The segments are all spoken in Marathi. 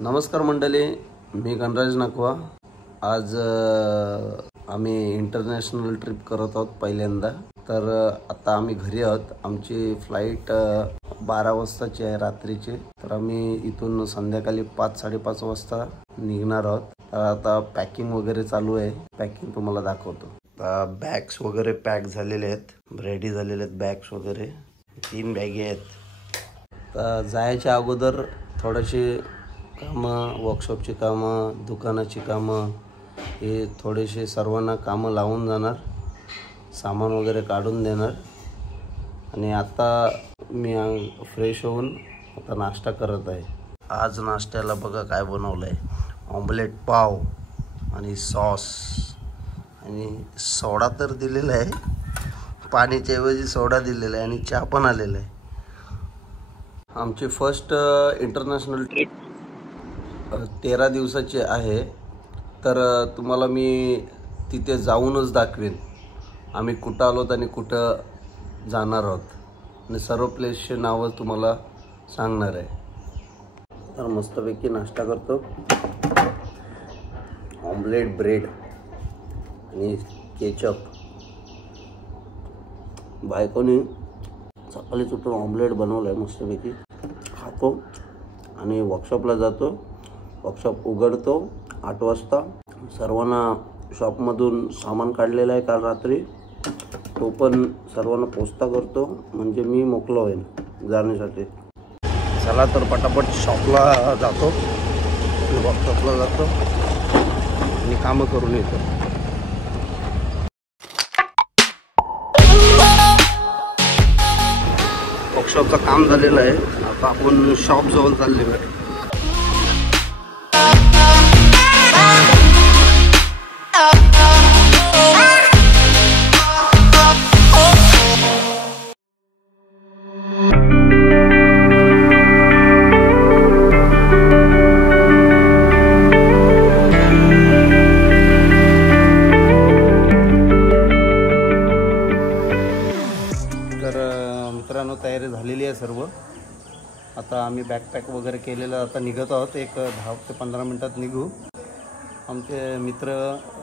नमस्कार मंडळी, मी गणराज नाकवा। आज आम्ही इंटरनॅशनल ट्रिप करत आहोत पहिल्यांदा। तर आता आम्ही घरी आहोत। आमची फ्लाइट 12 वाजताची आहे रात्रीची। तर आम्ही इथून संध्याकाळी 5-5:30 वाजता निघणार आहोत। तर आता पॅकिंग वगैरे चालू आहे। पॅकिंग तुम्हाला दाखवतो। बॅग्स वगैरे पॅक झालेले आहेत, रेडी झालेले आहेत बॅग्स वगैरे। 3 बॅगे आहेत। तर जायच्या अगोदर थोडेसे कामं, वर्कशॉपची कामं, दुकानाची कामं, हे थोडेसे सर्वांना कामं लावून जाणार, सामान वगैरे काढून देणार। आणि आता मी फ्रेश होऊन आता नाश्ता करत आहे। आज नाश्त्याला बघा काय बनवलं आहे। ऑमलेट पाव आणि सॉस आणि सोडा तर दिलेला आहे, पाण्याच्या ऐवजी सोडा दिलेला आहे आणि चहा पण आलेला आहे। आमची फर्स्ट इंटरनॅशनल ट्रिप 13 दिवसाची आहे। तर तुम्हाला मी तिथे जाऊनच दाखवेन आम्ही कुठं आलोत आणि कुठं जाणार आहोत आणि सर्व प्लेसचे नावं तुम्हाला सांगणार आहे। तर मस्तपैकी नाश्ता करतो। ऑमलेट ब्रेड आणि केचप। बायकोने सकाळीच उठून ऑमलेट बनवलं आहे मस्तपैकी, खातो आणि वर्कशॉपला जातो। वर्कशॉप उघडतो 8 वाजता। सर्वांना शॉपमधून सामान काढलेलं आहे काल रात्री, तो पण सर्वांना पोचता करतो, म्हणजे मी मोकळा होईन जाण्यासाठी। चला तर पटापट शॉपला जातो, वर्कशॉपला जातो आणि कामं करून येतो। वर्कशॉपचं काम झालेलं आहे। आता आपण शॉप जवळ चाललेलो आहे। मित्रांनो, तयारी झालेली आहे सर्व। आता आम्ही बॅकपॅक वगैरे केलेलं, आता निघत आहोत। एक 10 ते 15 मिनिटात निघू। आमचे मित्र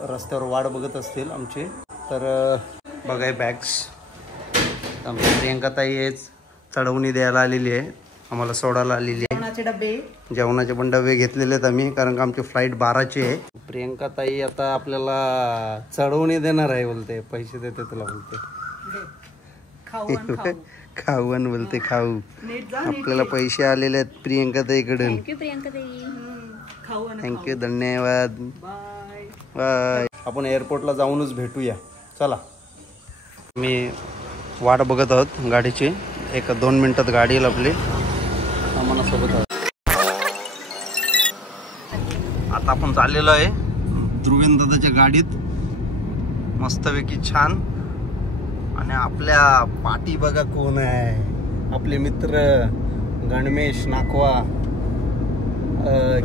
रस्त्यावर वाट बघत असतील आमचे। तर बघा बॅग्स, आमची प्रियंका ताई हेच चढवणी द्यायला आलेली आहे, आम्हाला सोडायला आलेली आहे। जेवणाचे पण डबे घेतलेले आहेत आम्ही, कारण का आमची फ्लाईट 12ची आहे। प्रियंका ताई आता आपल्याला चढवणी देणार आहे, बोलते पैसे देते तुला, बोलते खाऊन बोलते खाऊ। आपल्याला पैसे आलेले आहेत प्रियंका ताईकडून। थँक्यू, धन्यवाद, बाय। आपण एअरपोर्टला जाऊनच भेटूया, चला। मी वाट बघत आहोत गाडीची, 1-2 मिनिटात गाडी येईल आपली, सामानासोबत आहोत। आता आपण चाललेलो आहे ध्रुवेन दादाच्या गाडीत, मस्तपैकी छान। आणि आपल्या पाठी बघा कोण आहे, आपले मित्र गणमेश नाकवा,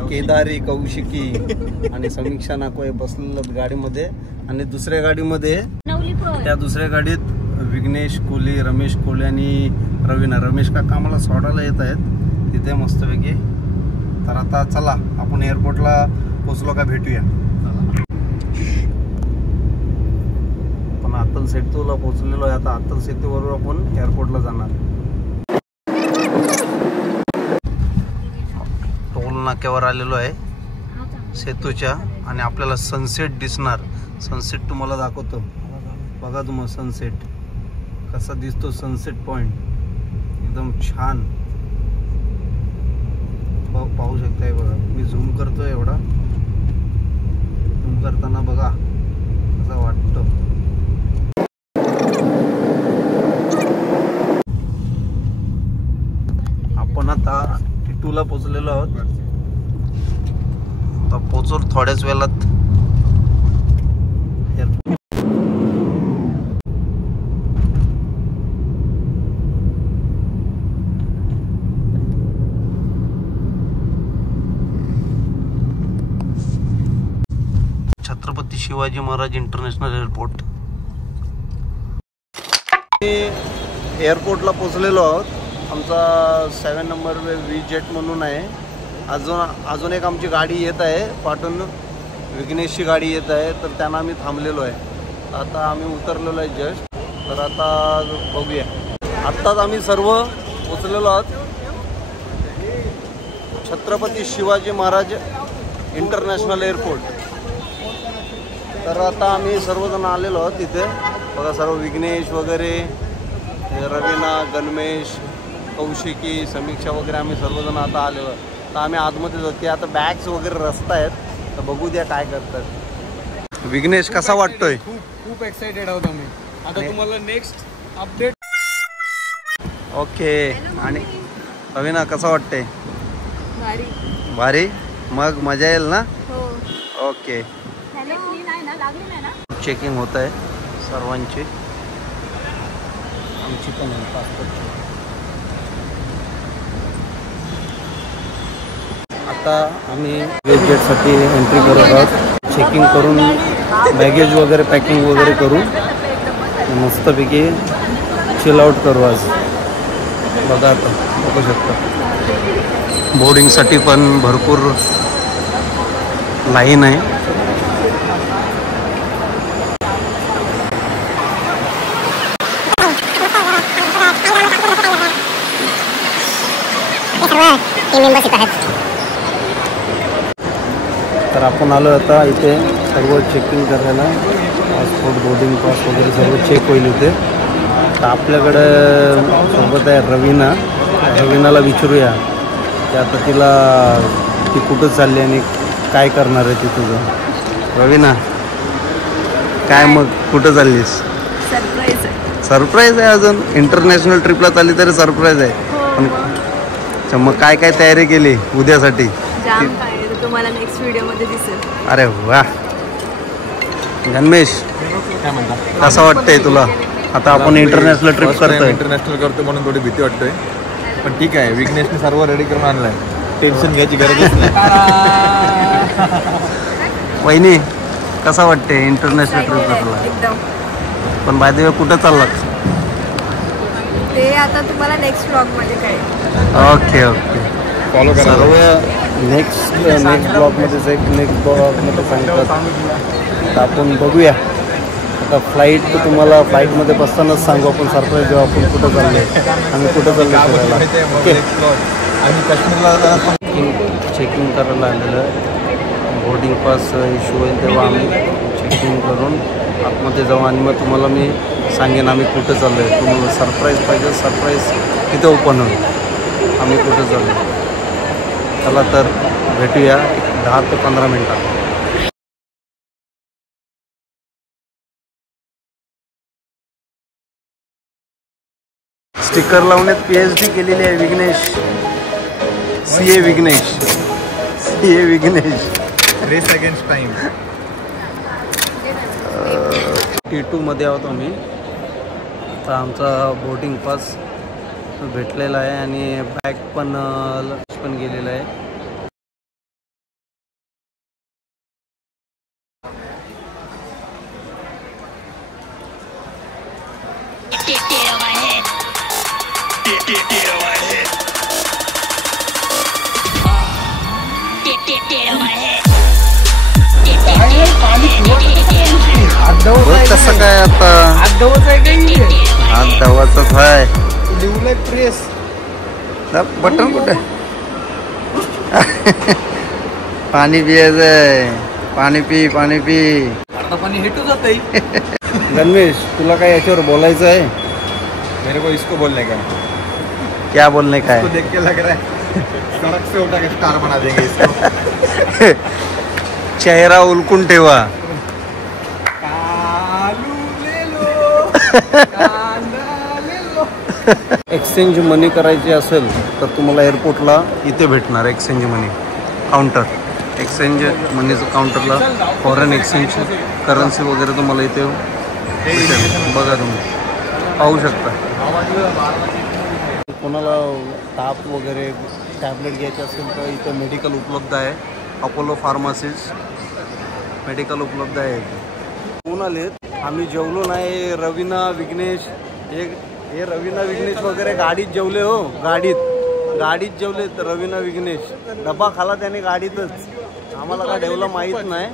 केदारी कौशिकी आणि समीक्षा नाकवा बसलेलं गाडीमध्ये। आणि दुसऱ्या गाडीमध्ये, त्या दुसऱ्या गाडीत विघ्नेश कोहली, रमेश कोहली आणि रमेश काका आम्हाला सोडायला येत आहेत तिथे मस्तपैकी। तर आता चला, आपण एअरपोर्टला पोचलो का भेटूया। आपण अत्तल सेतूला पोहोचलेलो आहे। आता अत्तल सेतूवरून आपण एअरपोर्टला जाणार। टोल नाक्यावर आलेलो आहे सेतूच्या, आणि आपल्याला सनसेट दिसणार। सनसेट तुम्हाला दाखवतो, बघा तुम्हाला सनसेट कसा दिसतो। सनसेट पॉइंट एकदम छान पाहू शकताय। बघा मी झूम करतोय, एवढा झूम करताना बघा कसा वाटतो। आपण आता टिटूला पोचलेलो आहोत। आता पोचू थोड्याच वेळात। Chhatrapati Shivaji Maharaj international airport. एअरपोर्टला पोचलेलो आहोत। आमचा 7 नंबर व्ही जेट म्हणून आहे, अजून एक आमची गाडी येत आहे पाटून, विघ्नेशची गाडी येत आहे, तर त्यांना आम्ही थांबलेलो आहे. आता आम्ही उतरलेलो आहे जस्ट. तर आता बघूया. आत्ताच आम्ही सर्व पोचलेलो आहोत छत्रपती शिवाजी महाराज इंटरनॅशनल एअरपोर्ट. तर आता आम्ही सर्वजण आलेलो आहोत तिथे. बघा सर्व विघ्नेश वगैरे, रवीना, गणमेश, कौशिकी, समीक्षा वगैरे आम्ही सर्वजण आता आलेलो आहोत. तर आम्ही आतमध्ये जातो. आता बॅग्स वगैरे रस्ता आहेत, तर बघू द्या काय करतात. विघ्नेश कसा वाटतोय? खूप एक्साइटेड आहोत आम्ही. आता तुम्हाला नेक्स्ट अपडेट. ओके. आणि रवीना कसा वाटतंय? भारी. मग मजा येईल ना? ओके. चेकिंग होत आहे सर्वांची, आमची पण पासपोर्टची. आता आम्ही गेटसाठी एंट्री करत आहोत. चेकिंग करून बॅगेज वगैरे पॅकिंग वगैरे करू, मस्तपैकी चिल आउट करू आज. बघा आता बघू शकता बोर्डिंगसाठी पण भरपूर लाईन आहे. तर आपण आलो आता इथे सर्व चेकिंग करायला. पासपोर्ट, बोर्डिंग पास वगैरे सर्व चेक होईल इथे. तर आपल्याकडं सोबत आहे रवीना. रवीनाला विचारूया की आता ती कुठं चालली आणि काय करणार आहे ती तुझं. रवीना काय मग कुठं चाललीस? सरप्राईज आहे. सरप्राईज आहे? अजून इंटरनॅशनल ट्रिपला चालली तरी सरप्राईज आहे. पण मग काय काय तयारी केली उद्यासाठी? जाम काय तुम्हाला नेक्स्ट व्हिडिओमध्ये दिसेल. अरे वा. गणमेश काय म्हणता, कसं वाटतंय तुला? आता आपण इंटरनॅशनल ट्रिप करतोय. इंटरनॅशनल करतोय म्हणून थोडी भीती वाटतोय, पण ठीक आहे. विघ्नेशने सर्व रेडी करून आणलाय, टेन्शन घ्यायची गरजच नाही. वहिनी कसा वाटते इंटरनॅशनल ट्रिपला तुला? एकदम. पण बाय द वे कुठं चाललात? ते आता तुम्हाला नेक्स्ट व्लॉगमध्ये कळेल. Okay okay. फॉलो करा. सर्व नेक्स्ट ब्लॉगमध्येच एक नेक्स्ट ब्लॉगमध्ये सांगतात. तर आपण बघूया. आता फ्लाईट तुम्हाला फ्लाईटमध्ये बसतानाच सांगू आपण सरप्राईज देऊ आपण कुठं चाललो आहे, आम्ही कुठं चाललो फिरायला. ओके. आम्ही काश्मीरला चेकिंग करायला आलेलं. बोर्डिंग पास इश्यू होईल तेव्हा आम्ही चेकिंग करून आतमध्ये जाऊ आणि मग तुम्हाला मी सांगेन आम्ही कुठं चाललो आहे. तुम्हाला सरप्राईज पाहिजे, सरप्राईज तिथे ओपन होईल आम्ही कुठं चाललो आहे. चला तर भेटूया 10 ते 15 मिनटात. स्टिकर लावण्यात PhD केलेली आहे Vighnesh. CA Vighnesh. Race against time. T2 मध्ये आहोत आम्ही. आता आमचा बोर्डिंग पास भेटलेला आहे आणि बॅग पण गेलेला आहे. कसं काय आता? हात धावाचाच आहे. प्रेस बटन कुठे? पाणी पियायचंय. पाणी पी. आता पाणी हेटू जात आहे. गणवेश तुला काय याच्यावर बोलायचं आहे? मेरे को इसको बोलने का. क्या बोलने का है? इसको देख के लग रहा है सड़क से उठा के स्टार बना देंगे इसको. चेहरा उलकून ठेवा. एक्सचेंज मनी करायची असेल तर तुम्हाला एअरपोर्टला इथे भेटणार एक्सचेंज मनी काउंटर. एक्सचेंज मनीचं काउंटरला फॉरेन एक्सचेंज करन्सी वगैरे तुम्हाला इथे भेटेल. बघा तुम्ही पाहू शकता. कोणाला ताप वगैरे टॅबलेट घ्यायचे असेल तर इथं मेडिकल उपलब्ध आहे. अपोलो फार्मसीज मेडिकल उपलब्ध आहे. कोण आलेत? आम्ही जेवलो नाही. रवीना, विघ्नेश हे रवीना विघ्नेश वगैरे गाडीत जेवले हो. गाडीत गाडीत जेवले तर रवीना विघ्नेश डबा खाला त्याने गाडीतच. आम्हाला काय ठेवलं माहित नाही.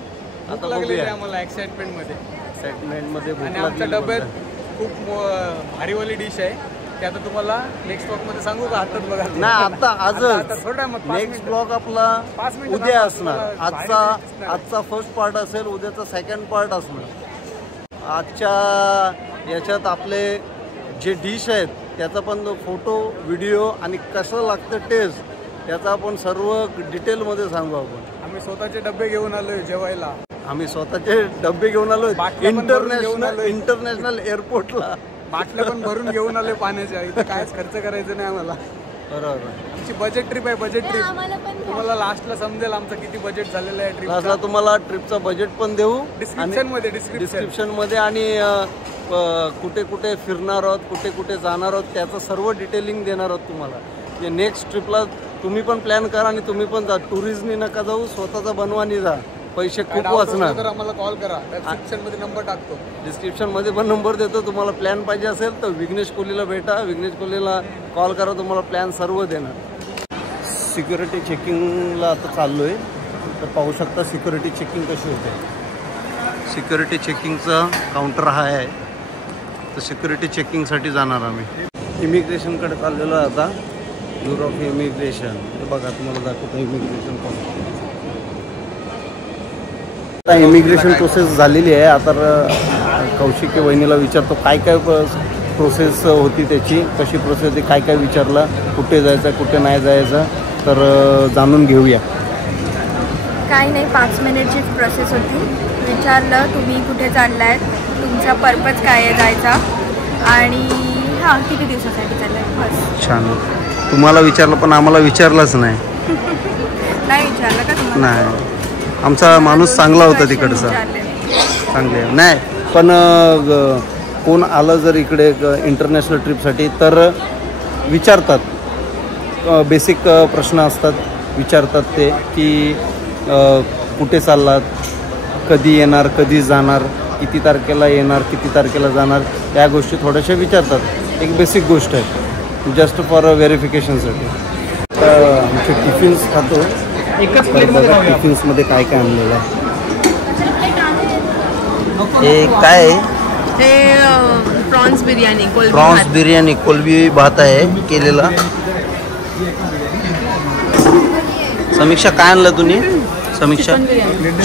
आता बघूया आम्हाला एक्साइटमेंट मध्ये भूक आमच्या लागली. डब्यात खूप भारीवाली डिश आहे ते आता तुम्हाला नेक्स्ट ब्लॉग मध्ये सांगू का? हातात बघा नाही आता आजच थोडा नेक्स्ट ब्लॉग आपला 5 मिनिटं उद्या थांबा, असणार. तुम्हाला आजचा फर्स्ट पार्ट असेल, उद्याचा सेकंड पार्ट असणार. आजच्या याच्यात आपले जे डिश आहेत त्याचा पण फोटो व्हिडिओ आणि कसं लागतं टेस्ट त्याचा आपण सर्व डिटेलमध्ये सांगू. आम्ही स्वतःचे डबे घेऊन आलोय जेवायला. आम्ही स्वतःचे डब्बे घेऊन आलो बाटल्या पण भरून घेऊन आलोय. इंटरनॅशनल एअरपोर्टला. बाटल्या पण भरून घेऊन आलोय पाण्याच्या. इथं कायच खर्च करायचं नाही आम्हाला. बरोबर. आमची बजेट ट्रिप आहे. बजेट ट्रिप आम्हाला पण तुम्हाला लास्टला समजेल आमचं किती बजेट झालेलं आहे ट्रिप. लास्टला तुम्हाला ट्रिपचा बजेट पण देऊ डिस्क्रिप्शन मध्ये आणि कुठे कुठे फिरणार आहोत, कुठे कुठे जाणार आहोत त्याचं सर्व डिटेलिंग देणार आहोत तुम्हाला. जे नेक्स्ट ट्रिपला तुम्ही पण प्लॅन करा आणि तुम्ही पण जा. टुरिस्टनी नका जाऊ, स्वतःचा बनवानी जा. पैसे खूप वाचणार. तर आम्हाला कॉल करा. डिस्क्रिप्शन मध्ये नंबर टाकतो. डिस्क्रिप्शन मध्ये पण नंबर देतो. तुम्हाला प्लॅन पाहिजे असेल तर विघ्नेश कोहलीला भेटा. विघ्नेश कोहलीला कॉल करा, तुम्हाला प्लॅन सर्व देणार. सिक्युरिटी चेकिंगला आता चाललोय तर पाहू शकता सिक्युरिटी चेकिंग कशी होते. सिक्युरिटी चेकिंगचा काउंटर हा आहे. तर सिक्युरिटी चेकिंगसाठी जाणार आम्ही. इमिग्रेशनकडे चाललेलो आहे आता. Bureau of immigration. हे बघा तुम्हाला दाखवतो इमिग्रेशन काउंटर. आता इमिग्रेशन प्रोसेस झालेली आहे. आता कौशिकी वहिनीला विचारतो काय काय प्रोसेस होती त्याची, कशी प्रोसेस होती, काय काय विचारलं, कुठे जायचं कुठे नाही जायचं, तर जाणून घेऊया. काही नाही, 5 मिनिटचीच प्रोसेस होती. विचारलं तुम्ही कुठे चाललाय, तुमचा पर्पज काय आहे जायचा आणि हां किती दिवसासाठी चाललाय, बस. छान. तुम्हाला विचारलं पण आम्हाला विचारलंच नाही. नाही विचारलं का तुम्हाला? नाही, आमचा माणूस चांगला होता तिकडचा. चांगले नाही पण कोण आलं जर इकडे इंटरनॅशनल ट्रिपसाठी तर विचारतात. बेसिक प्रश्न असतात, विचारतात ते की कुठे चाललात, कधी येणार, कधी जाणार, किती तारखेला येणार, किती तारखेला जाणार, या गोष्टी थोड्याशा विचारतात. एक बेसिक गोष्ट आहे जस्ट फॉर व्हेरिफिकेशनसाठी. तर आमचे टिफिन्स खातो. टिफिन्समध्ये काय काय आणलेलं आहे हे काय आहे? ते प्रॉन्स बिर्याणी, प्रॉन्स बिर्याणी, कोलबी भात आहे केलेला. समीक्षा काय आणलं तुम्ही? समीक्षा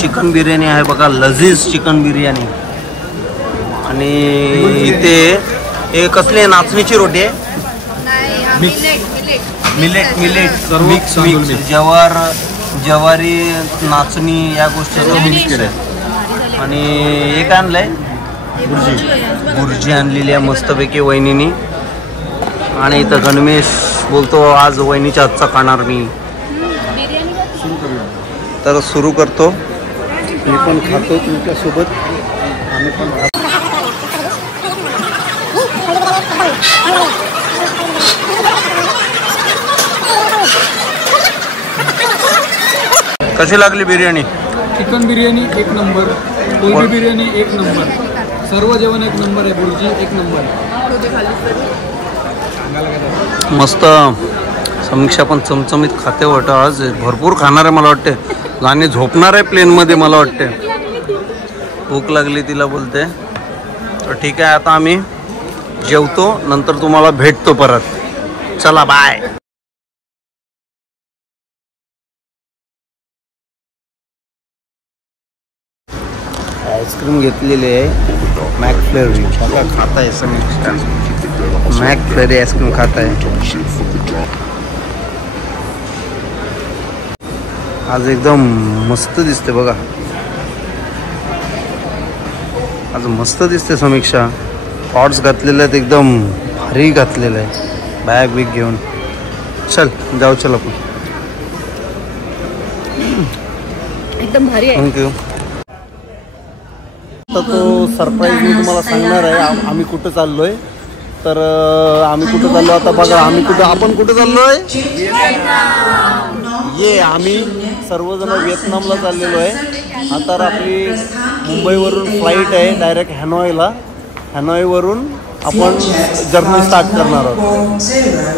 चिकन बिर्याणी आहे बघा, लजीज चिकन बिर्याणी. आणि इथे हे कसली नाचणीची रोटी आहे, मिलेट मिक्स ज्वारी नाचणी या गोष्टी मिक्स केल्या. आणि हे काय आणलंय? बुर्जी आणलेली आहे मस्तपैकी वहिनीनी. आणि इथं गणमेश बोलतो आज वहिनीच्या हातचा खाणार मी. तर सुरू करतो. मी पण खातो तुमच्यासोबत. आम्ही पण खातो. कशी लागली बिर्याणी? चिकन बिर्याणी एक नंबर, कोलबी बिर्याणी एक नंबर, सर्व जेवण एक नंबर आहे. बुर्जी एक नंबर. मस्त. समीक्षा पण चमचमीत खाते वाटतं. आज भरपूर खाणार आहे मला वाटते. आणि झोपणार आहे प्लेनमध्ये मला वाटते. भूक लागली तिला बोलते. तर ठीक आहे, आता आम्ही जेवतो, नंतर तुम्हाला भेटतो परत. चला बाय. आईस्क्रीम घेतलेली आहे मॅक फ्लेवरी. बघा खात आहे समीक्षा मॅक फ्लेवरी आईस्क्रीम खात आहे. आज एकदम मस्त दिसते बघा. आज मस्त दिसते समीक्षा. पॉट्स घातलेले आहेत, एकदम भारी घातलेलं आहे. बॅग बिग घेऊन चल जाऊ. चल आपण. एकदम भारी आहे. थँक्यू. तर तो सरप्राईज मी तुम्हाला सांगणार आहे. आम्ही कुठं चाललोय, तर आम्ही कुठं चाललो आता बघा. आपण कुठं चाललोय? आम्ही सर्वजण व्हिएतनामला चाललेलो आहे. आता आपली मुंबईवरून फ्लाईट आहे डायरेक्ट हॅनॉयला. हॅनॉयवरून आपण जर्नी स्टार्ट करणार आहोत.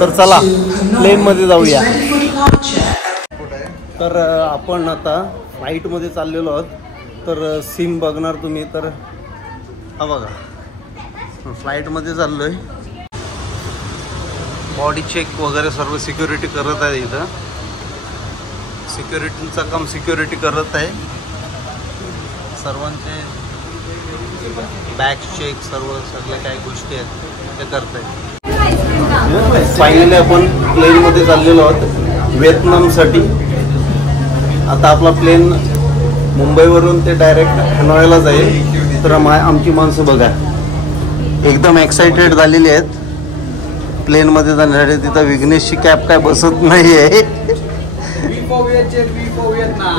तर चला प्लेनमध्ये जाऊया. तर आपण आता फ्लाईटमध्ये चाललेलो आहोत. तर सीन बघणार तुम्ही. तर हा बघा फ्लाईटमध्ये चाललो आहे. बॉडी चेक वगैरे सर्व सिक्युरिटी करत आहे. इथं सिक्युरिटीचा काम सिक्युरिटी करत आहे. सर्वांचे बॅग चेक सगळ्या काही गोष्टी आहेत ते करत आहे. फायनली आपण प्लेनमध्ये चाललेलो आहोत व्हिएतनामसाठी. आता आपला प्लेन मुंबईवरून ते डायरेक्ट हनॉयला जाईल. तर आमची माणसं बघा एकदम एक्साइटेड झालेली आहेत प्लेनमध्ये जाण्यासाठी. तिथं विघ्नेशची कॅब काय बसत नाही आहे.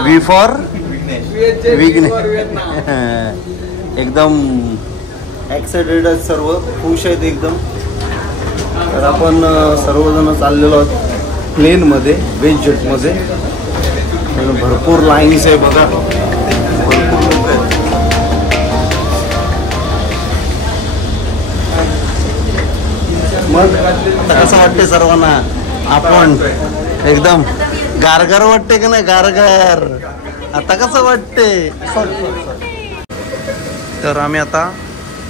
V for Vighnesh. एकदम एक्साइटेड आहेत सर्व, खुश आहेत एकदम. तर आपण सर्वजण चाललेलो आहोत प्लेनमध्ये, वेज जेटमध्ये. भरपूर लाईन्स आहे बघा, भरपूर लोक आहेत. मग कसं वाटते सर्वांना? आपण एकदम गारगार वाटते का नाही? गारगार. आता कसं वाटते? तर आम्ही आता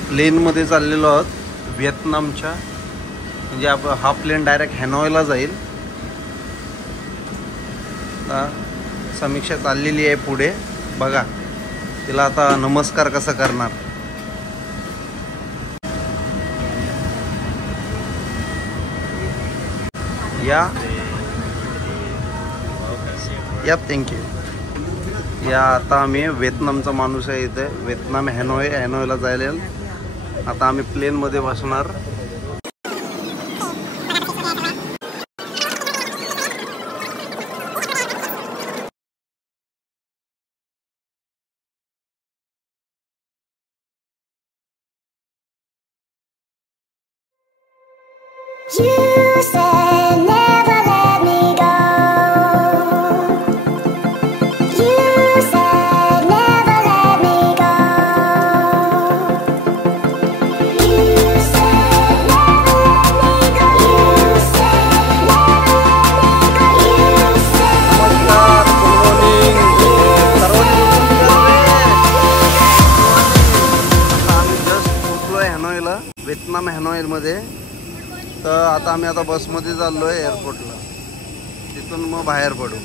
प्लेनमध्ये चाललेलो आहोत व्हिएतनामच्या. म्हणजे हा प्लेन डायरेक्ट हॅनॉयला जाईल. आता समीक्षा चाललेली आहे पुढे बघा. तिला आता नमस्कार कसा करणार. या थँक्यू. या आता आम्ही व्हिएतनामचा माणूस आहे इथे. व्हिएतनाम हॅनॉयला जायला. आता आम्ही प्लेनमध्ये बसणार. You said never let me go. You said never let me go. You said never let me go. You said never let me go. You said आम्ही जस्ट पोचलोय हॅनॉयला, व्हिएतनाम हॅनॉयमध्ये. तर आता आम्ही बसमध्ये चाललो आहे एअरपोर्टला. तिथून मग बाहेर पडू.